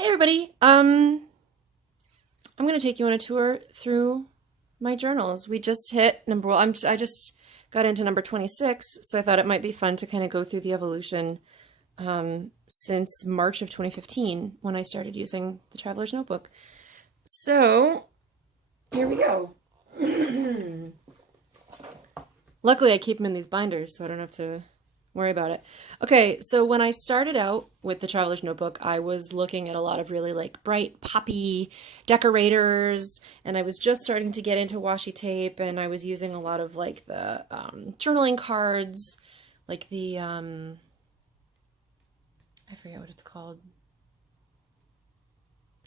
Hey everybody, I'm gonna take you on a tour through my journals. We just hit I just got into number 26, so I thought it might be fun to kind of go through the evolution since March of 2015 when I started using the Traveler's Notebook. So here we go. Luckily I keep them in these binders so I don't have to worry about it. Okay, so when I started out with the Traveler's Notebook, I was looking at a lot of really like bright poppy decorators, and I was just starting to get into washi tape, and I was using a lot of like the journaling cards, like the, I forget what it's called.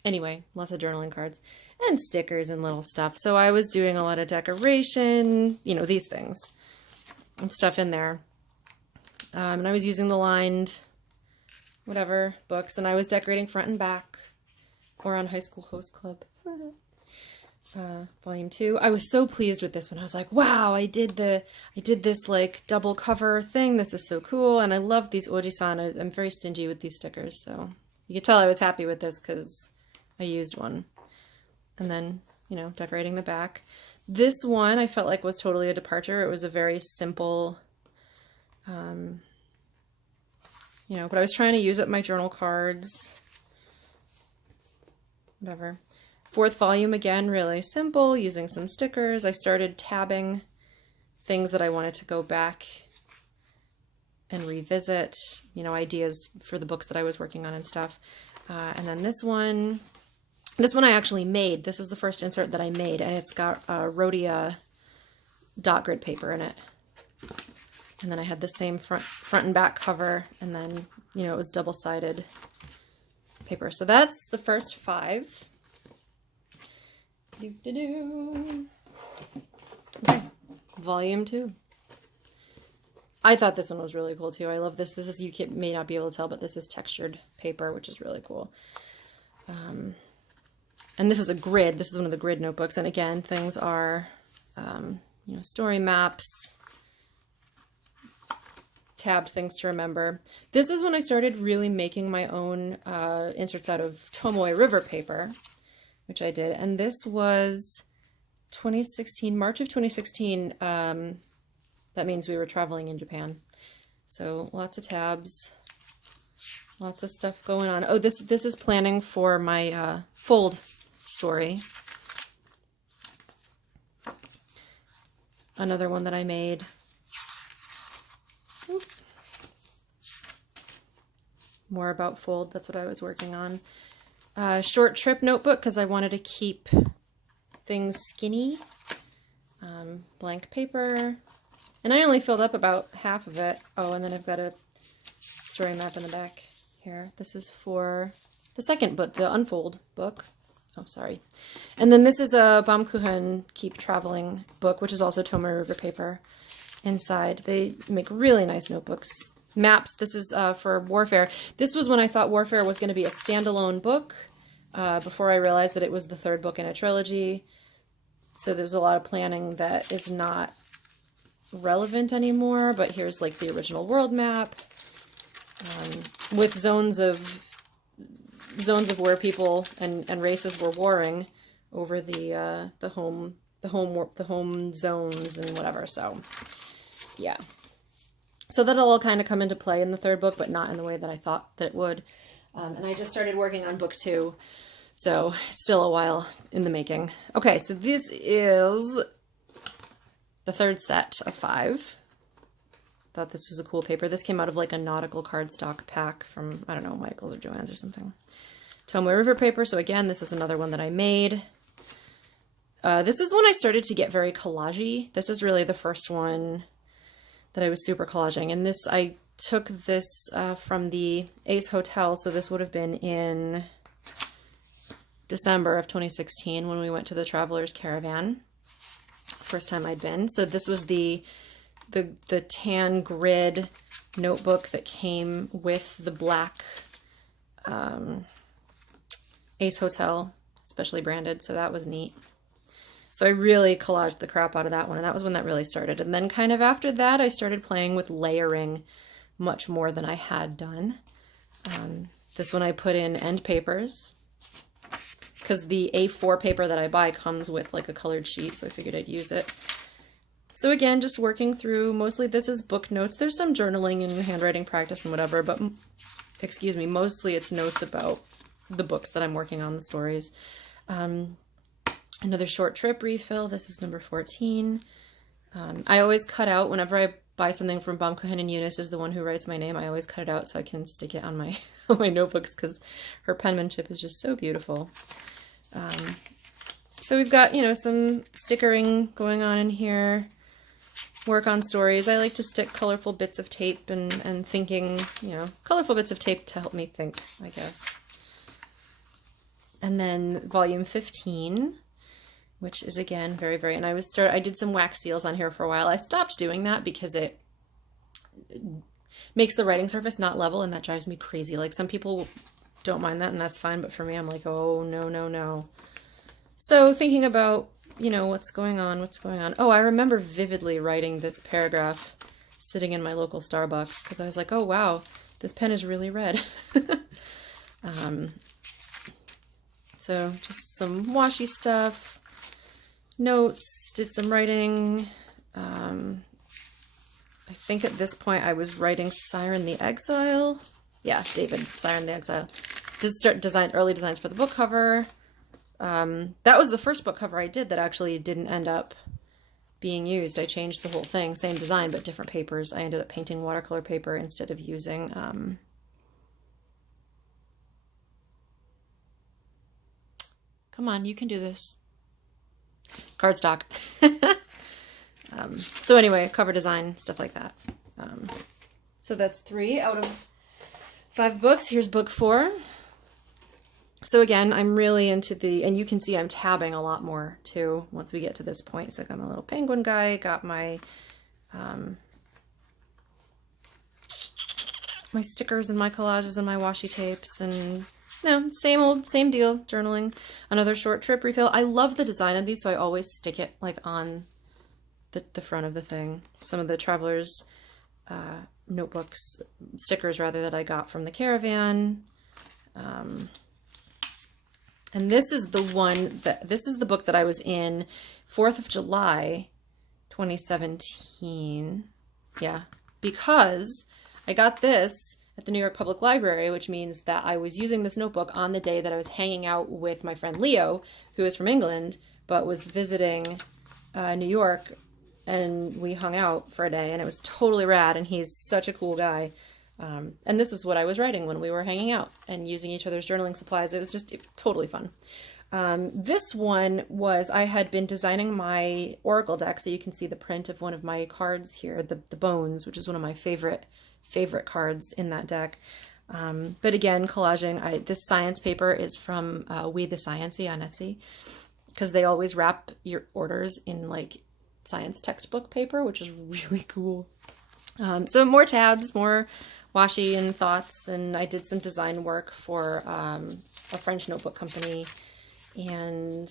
Anyway, lots of journaling cards and stickers and little stuff. So I was doing a lot of decoration, you know, these things and stuff in there. And I was using the lined, whatever, books, and I was decorating front and back, or on High School Host Club, volume 2. I was so pleased with this one. I was like, wow, I did this like double cover thing. This is so cool, and I love these Oji-san. I'm very stingy with these stickers, so you could tell I was happy with this because I used one. And then, you know, decorating the back. This one I felt like was totally a departure. It was a very simple, you know, but I was trying to use up my journal cards, whatever. Fourth volume, again, really simple, using some stickers. I started tabbing things that I wanted to go back and revisit, you know, ideas for the books that I was working on and stuff. And then this one I actually made. This is the first insert that I made, and it's got Rhodia dot grid paper in it. And then I had the same front and back cover, and then, you know, it was double-sided paper. So that's the first 5. Okay, volume 2. I thought this one was really cool too. I love this. This is, you may not be able to tell, but this is textured paper, which is really cool. And this is a grid. This is one of the grid notebooks. And again, things are, you know, story maps, tabbed things to remember. This is when I started really making my own inserts out of Tomoe River paper, which I did. And this was 2016, March of 2016. That means we were traveling in Japan. So lots of tabs, lots of stuff going on. Oh, this is planning for my fold story. Another one that I made. Oop. More about fold, that's what I was working on. Short trip notebook, because I wanted to keep things skinny. Blank paper. And I only filled up about half of it. Oh, and then I've got a story map in the back here. This is for the second book, the Unfold book. Oh, sorry. And then this is a Baumkuchen Keep Traveling book, which is also Tomoe River paper inside. They make really nice notebooks. Maps. This is for Warfare. This was when I thought Warfare was going to be a standalone book, before I realized that it was the 3rd book in a trilogy. So there's a lot of planning that is not relevant anymore, but here's like the original world map, with zones of where people and races were warring over the home zones and whatever. So yeah, so that'll all kind of come into play in the 3rd book, but not in the way that I thought that it would. And I just started working on book 2, so it's still a while in the making. Okay, so this is the 3rd set of 5. Thought this was a cool paper. This came out of like a nautical cardstock pack from, I don't know, Michael's or Joann's or something. Tomoe River paper. So again, this is another one that I made. This is when I started to get very collage-y. This is really the first one that I was super collaging. And this, I took this from the Ace Hotel. So this would have been in December of 2016 when we went to the Traveler's Caravan. First time I'd been. So this was the tan grid notebook that came with the black Ace Hotel, specially branded, so that was neat. So I really collaged the crap out of that one, and that was when that really started. And then kind of after that, I started playing with layering much more than I had done. This one I put in end papers because the A4 paper that I buy comes with like a colored sheet, so I figured I'd use it. So again, just working through, mostly this is book notes. There's some journaling and handwriting practice and whatever, but excuse me, mostly it's notes about the books that I'm working on, the stories. Another short trip refill. This is number 14. I always cut out, whenever I buy something from Bom Cohen, and Eunice is the one who writes my name, I always cut it out so I can stick it on my, on my notebooks because her penmanship is just so beautiful. So we've got, you know, some stickering going on in here. Work on stories. I like to stick colorful bits of tape and thinking, you know, colorful bits of tape to help me think, I guess. And then volume 15, which is again very, very, and I did some wax seals on here for a while. I stopped doing that because it makes the writing surface not level, and that drives me crazy. Like, some people don't mind that, and that's fine, but for me, I'm like, oh, no, no, no. So thinking about, you know, what's going on. Oh, I remember vividly writing this paragraph sitting in my local Starbucks because I was like, oh, wow, this pen is really red. So just some washi stuff, notes, did some writing. I think at this point I was writing Siren the Exile. Yeah, David, Siren the Exile. Just start early designs for the book cover. That was the first book cover I did that actually didn't end up being used. I changed the whole thing, same design, but different papers. I ended up painting watercolor paper instead of using, come on, you can do this. Cardstock. So anyway, cover design, stuff like that. So that's 3 out of 5 books. Here's book 4. So again, I'm really into and you can see I'm tabbing a lot more too once we get to this point. So I'm a little penguin guy, got my my stickers and my collages and my washi tapes, and no, same deal, journaling. Another short trip refill. I love the design of these, so I always stick it like on the front of the thing. Some of the travelers notebooks, stickers rather, that I got from the caravan. And this is this is the book that I was in 4th of July, 2017. Yeah, because I got this at the New York Public Library, which means that I was using this notebook on the day that I was hanging out with my friend Leo, who is from England, but was visiting New York, and we hung out for a day, and it was totally rad, and he's such a cool guy. And this was what I was writing when we were hanging out and using each other's journaling supplies. It was just totally fun. This one was, I had been designing my Oracle deck, so you can see the print of one of my cards here, the Bones, which is one of my favorite cards in that deck. But again, collaging. This science paper is from We the Sciencey on Etsy, because they always wrap your orders in like science textbook paper, which is really cool. So more tabs, more washi and thoughts, and I did some design work for a French notebook company, and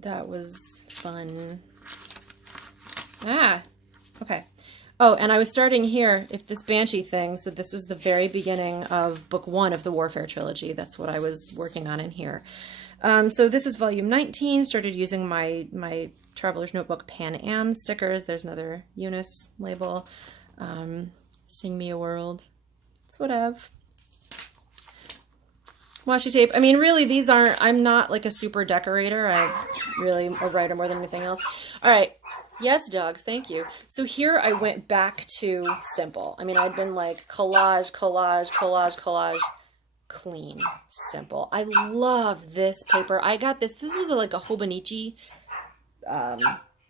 that was fun. Okay. Oh, and I was starting here, if this Banshee thing, so this was the very beginning of book 1 of the Warfare trilogy. That's what I was working on in here. So this is volume 19, started using my Traveler's Notebook Pan Am stickers. There's another Eunice label. Sing Me a World. That's what I have. Washi tape. I mean, really, these aren't, I'm not like a super decorator. I'm really a writer more than anything else. All right. Yes, dogs. Thank you. So here I went back to simple. I mean, I'd been like collage, collage, collage, collage, clean, simple. I love this paper. I got this. This was like a Hobonichi,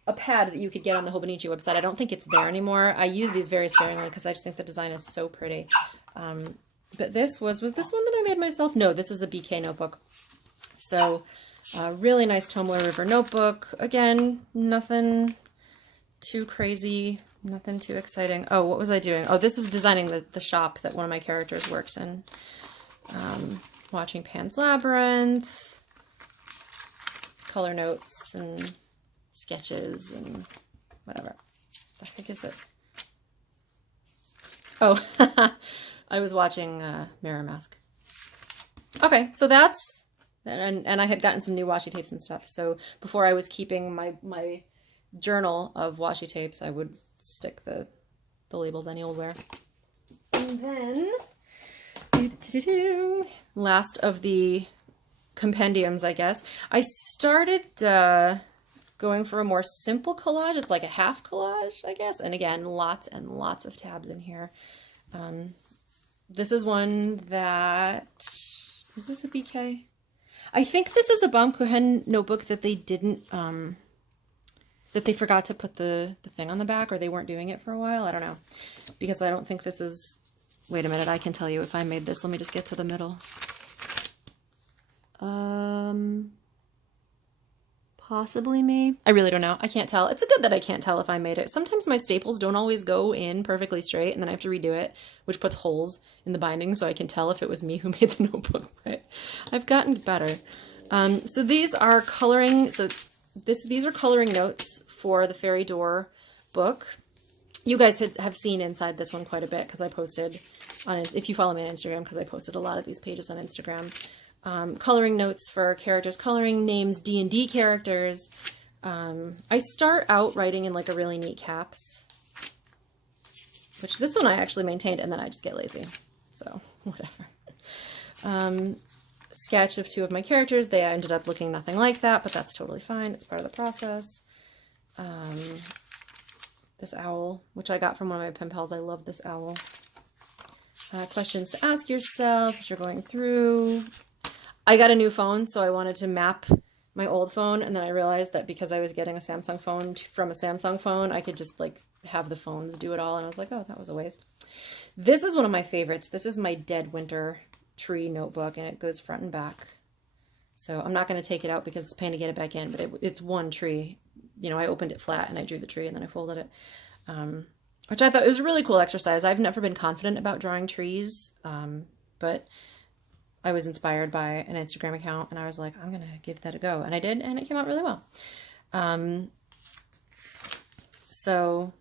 a pad that you could get on the Hobonichi website. I don't think it's there anymore. I use these very sparingly because I just think the design is so pretty. But this was this one that I made myself? No, this is a BK notebook. So really nice Tomler River notebook. Again, nothing too crazy, nothing too exciting. Oh, what was I doing? Oh, this is designing the shop that one of my characters works in. Watching Pan's Labyrinth, color notes and sketches and whatever. The heck is this? Oh, I was watching Mirror Mask. Okay, so that's, and I had gotten some new washi tapes and stuff. So before I was keeping my journal of washi tapes, I would stick the labels any old where. And then, last of the compendiums, I guess. I started going for a more simple collage. It's like a half collage, I guess. And again, lots and lots of tabs in here. This is one that, is this a BK? I think this is a Baumkuchen notebook that they didn't, that they forgot to put the thing on the back, or they weren't doing it for a while. I don't know. Because I don't think this is, wait a minute, I can tell you if I made this. Let me just get to the middle. Possibly me. I really don't know. I can't tell. It's good that I can't tell if I made it. Sometimes my staples don't always go in perfectly straight, and then I have to redo it, which puts holes in the binding so I can tell if it was me who made the notebook. But I've gotten better. So these are coloring. So these are coloring notes for the Fairy Door book. You guys have seen inside this one quite a bit because I posted on it. If you follow me on Instagram, because I posted a lot of these pages on Instagram. Coloring notes for characters, coloring names, D&D characters. I start out writing in like a really neat caps, which this one I actually maintained, and then I just get lazy. So whatever. Sketch of 2 of my characters. They ended up looking nothing like that, but that's totally fine. It's part of the process. This owl, which I got from one of my pen pals. I love this owl. Questions to ask yourself as you're going through. I got a new phone, so I wanted to map my old phone, and then I realized that because I was getting a Samsung phone from a Samsung phone, I could just like have the phones do it all, and I was like, oh, that was a waste. This is one of my favorites. This is my Dead Winter tree notebook, and it goes front and back. So I'm not going to take it out because it's a pain to get it back in, but it's one tree. You know, I opened it flat, and I drew the tree, and then I folded it, which I thought it was a really cool exercise. I've never been confident about drawing trees, but I was inspired by an Instagram account, and I was like, I'm going to give that a go. And I did, and it came out really well. So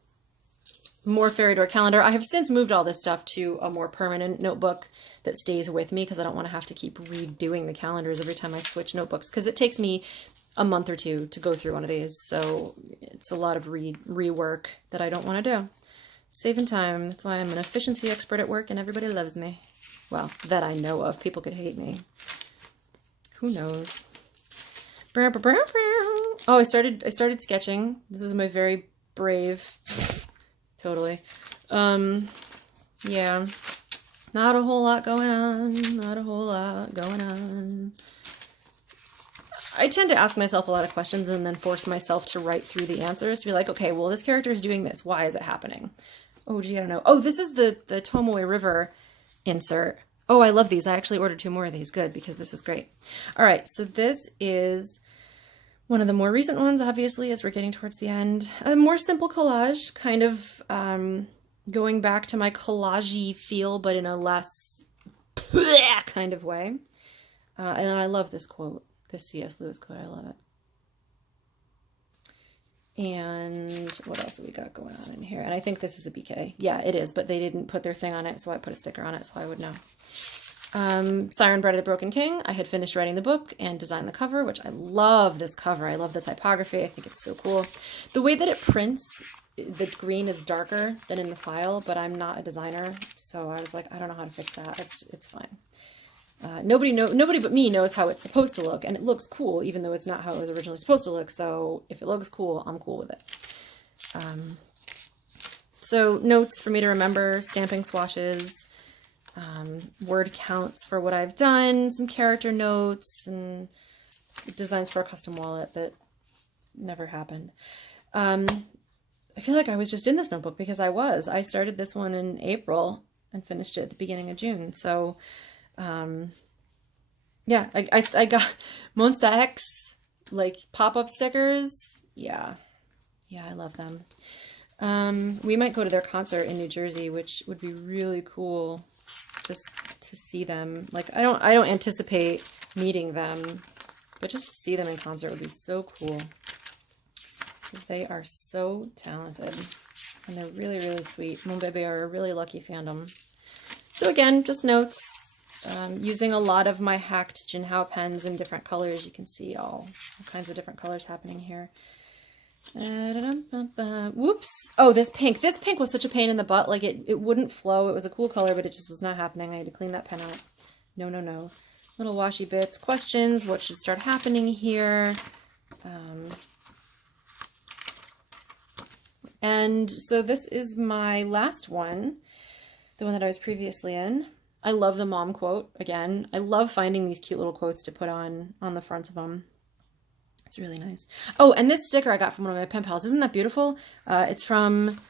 more Fairy Door calendar. I have since moved all this stuff to a more permanent notebook that stays with me because I don't want to have to keep redoing the calendars every time I switch notebooks, because it takes me a month or 2 to go through one of these. So it's a lot of rework that I don't want to do. Saving time. That's why I'm an efficiency expert at work and everybody loves me. Well, that I know of. People could hate me. Who knows? Oh, I started sketching. This is my very brave. Totally. Yeah. Not a whole lot going on. Not a whole lot going on. I tend to ask myself a lot of questions and then force myself to write through the answers. To be like, okay, well, this character is doing this. Why is it happening? Oh, gee, I don't know. Oh, this is the Tomoe River insert. Oh, I love these. I actually ordered 2 more of these. Good, because this is great. All right, so this is one of the more recent ones, obviously, as we're getting towards the end. A more simple collage, kind of going back to my collage-y feel, but in a less kind of way. And I love this quote, this C.S. Lewis quote. I love it. And what else have we got going on in here? And I think this is a BK. Yeah, it is, but they didn't put their thing on it, so I put a sticker on it so I would know. Siren Bride of the Broken King. I had finished writing the book and designed the cover, which I love this cover. I love the typography. I think it's so cool. The way that it prints, the green is darker than in the file, but I'm not a designer, so I was like, I don't know how to fix that. It's fine. Nobody but me knows how it's supposed to look, and it looks cool, even though it's not how it was originally supposed to look. So if it looks cool, I'm cool with it. So notes for me to remember, stamping swatches, word counts for what I've done, some character notes, and designs for a custom wallet that never happened. I feel like I was just in this notebook because I started this one in April and finished it at the beginning of June. So yeah, I got Monsta X, like pop-up stickers. Yeah, I love them. We might go to their concert in New Jersey, which would be really cool just to see them. Like, I don't anticipate meeting them, but just to see them in concert would be so cool because they are so talented and they're really, really sweet. Mon Bébé are a really lucky fandom. So again, just notes. using a lot of my hacked Jinhao pens in different colors. You can see all kinds of different colors happening here. Whoops. Oh, this pink. This pink was such a pain in the butt. Like it wouldn't flow. It was a cool color, but it just was not happening. I had to clean that pen out. No, no, no. Little washi bits. Questions. What should start happening here? And so this is my last one. The one that I was previously in. I love the mom quote. Again, I love finding these cute little quotes to put on the fronts of them. It's really nice. Oh, and this sticker I got from one of my pen pals. Isn't that beautiful? It's from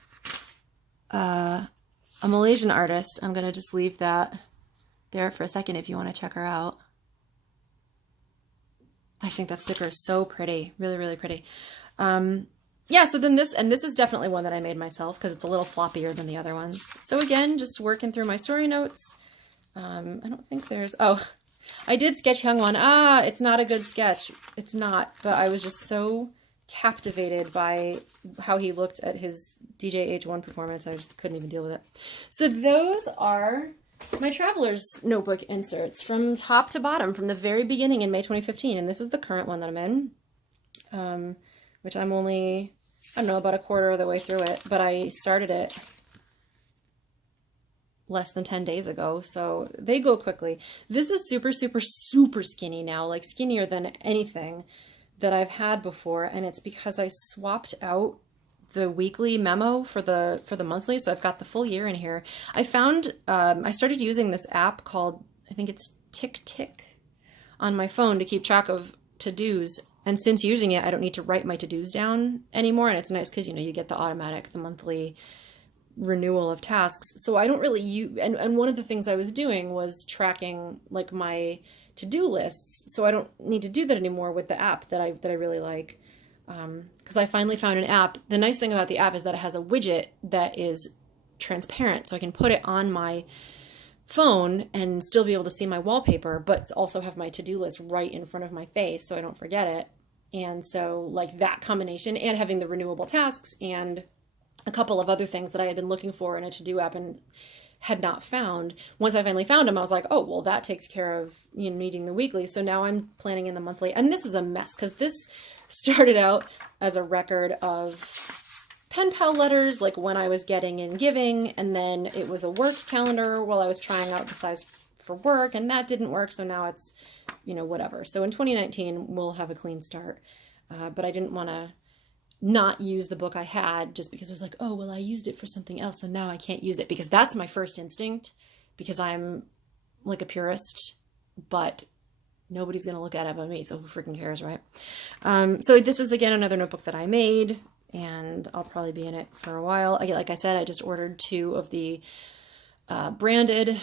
a Malaysian artist. I'm going to just leave that there for a second if you want to check her out. I think that sticker is so pretty. Really, really pretty. Yeah, so then this is definitely one that I made myself because it's a little floppier than the other ones. So again, just working through my story notes. I don't think there's... Oh, I did sketch Hyungwon. Ah, it's not a good sketch. It's not, but I was just so captivated by how he looked at his DJ H1 performance. I just couldn't even deal with it. So those are my traveler's notebook inserts from top to bottom from the very beginning in May 2015. And this is the current one that I'm in, which I'm only, I don't know, about a quarter of the way through it, but I started it less than 10 days ago, so they go quickly. This is super, super, super skinny now, like skinnier than anything that I've had before, and it's because I swapped out the weekly memo for the monthly, so I've got the full year in here. I found, I started using this app called, I think it's Tick Tick on my phone to keep track of to-dos, and since using it, I don't need to write my to-dos down anymore, and it's nice because, you know, you get the automatic, the monthly renewal of tasks. So I don't really use, and one of the things I was doing was tracking like my to-do lists. So I don't need to do that anymore with the app that I really like. Because I finally found an app. The nice thing about the app is that it has a widget that is transparent. So I can put it on my phone and still be able to see my wallpaper, but also have my to-do list right in front of my face so I don't forget it. And so like that combination and having the renewable tasks and a couple of other things that I had been looking for in a to-do app and had not found. Once I finally found them, I was like, oh, well, that takes care of, you know, needing the weekly. So now I'm planning in the monthly. And this is a mess because this started out as a record of pen pal letters, like when I was getting and giving. And then it was a work calendar while I was trying out the size for work. And that didn't work. So now it's, you know, whatever. So in 2019, we'll have a clean start. But I didn't want to not use the book I had just because I was like, oh, well, I used it for something else, so now I can't use it, because that's my first instinct, because I'm like a purist, but nobody's going to look at it but me, so who freaking cares, right? So this is, again, another notebook that I made, and I'll probably be in it for a while. Like I said, I just ordered 2 of the branded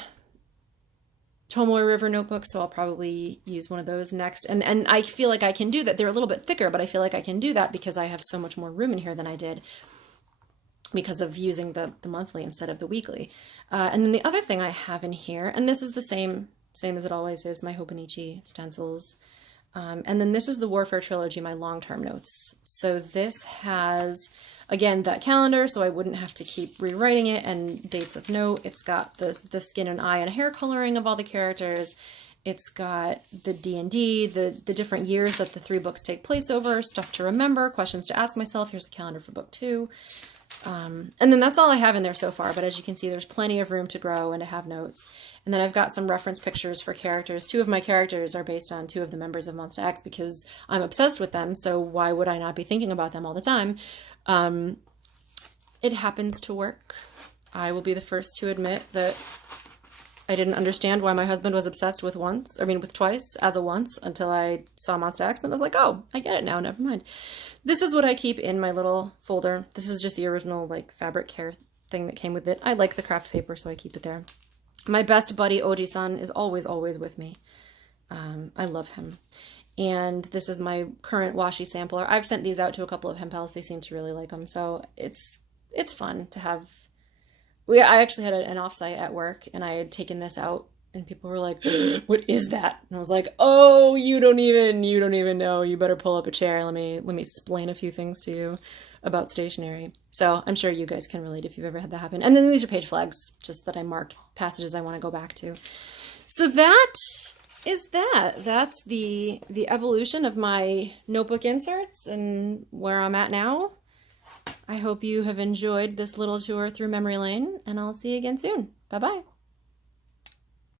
Tomoe River notebooks, so I'll probably use one of those next. And I feel like I can do that. They're a little bit thicker, but I feel like I can do that because I have so much more room in here than I did because of using the monthly instead of the weekly. And then the other thing I have in here, and this is the same as it always is, my Hobonichi stencils. And then this is the Warfare Trilogy, my long-term notes. So this has, again, that calendar, so I wouldn't have to keep rewriting it, and dates of note. It's got the skin and eye and hair coloring of all the characters. It's got the D&D, the different years that the 3 books take place over, stuff to remember, questions to ask myself. Here's the calendar for book 2. And then that's all I have in there so far, but as you can see, there's plenty of room to grow and to have notes. And then I've got some reference pictures for characters. 2 of my characters are based on 2 of the members of Monsta X because I'm obsessed with them, so why would I not be thinking about them all the time? It happens to work. I will be the first to admit that I didn't understand why my husband was obsessed with twice as a once until I saw Monsta X, and I was like, oh, I get it now, never mind. This is what I keep in my little folder. This is just the original like fabric care thing that came with it. I like the craft paper, so I keep it there. My best buddy, Oji-san, is always, always with me. I love him. And this is my current washi sampler. I've sent these out to a couple of pen pals. They seem to really like them. So it's fun to have. I actually had an offsite at work, and I had taken this out, and people were like, what is that? And I was like, oh, you don't even know. You better pull up a chair. Let me explain a few things to you about stationery. So I'm sure you guys can relate if you've ever had that happen. And then these are page flags, just that I mark passages I want to go back to. So that is that. That's the evolution of my notebook inserts and where I'm at now. I hope you have enjoyed this little tour through memory lane, and I'll see you again soon. Bye-bye.